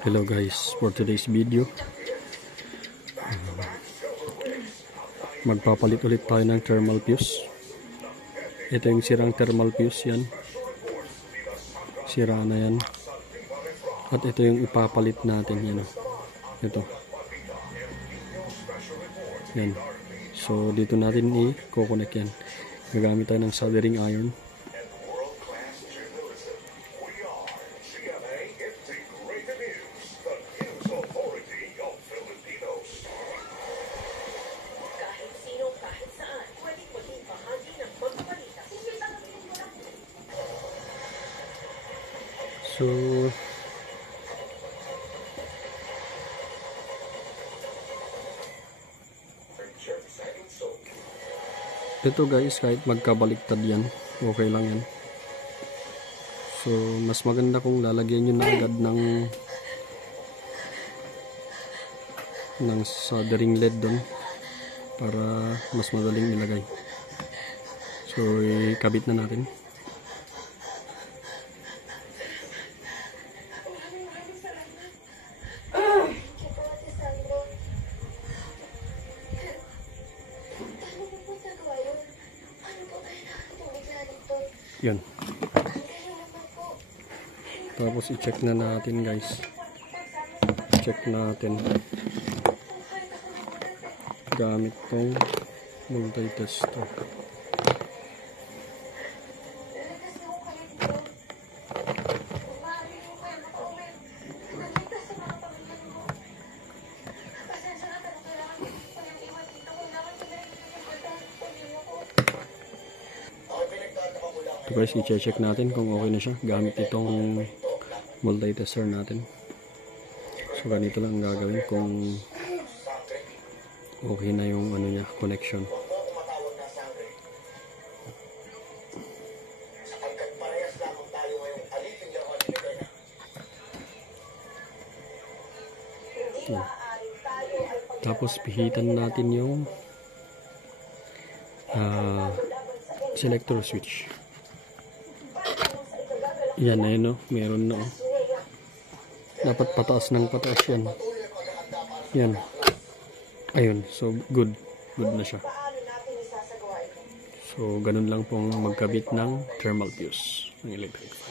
Hello guys, for today's video magpapalit ulit tayo ng thermal fuse. Ito yung sirang thermal fuse, yan sira na yan, at ito yung ipapalit natin, yan ito yan. So dito natin i-coconnect yan, gagamit tayo ng soldering iron. So ito guys, kahit magkabaliktad yan, okay lang yan. So mas maganda kung lalagyan nyo na agad ng soldering lead doon para mas madaling ilagay. So ikabit na natin. Yun. Tapos i-check na natin guys. Check natin gamit tong multi-tester. So guys, i-check natin kung okay na siya gamit itong multi-tester natin. So ganito lang ang gagawin kung okay na yung ano niya, connection. Yan. Tapos pihitan natin yung selector switch. Yan, ayun, meron na. Dapat pataas ng pataas yan. Yan. Ayun, so good na siya. So ganun lang pong magkabit ng thermal fuse ng electric fan.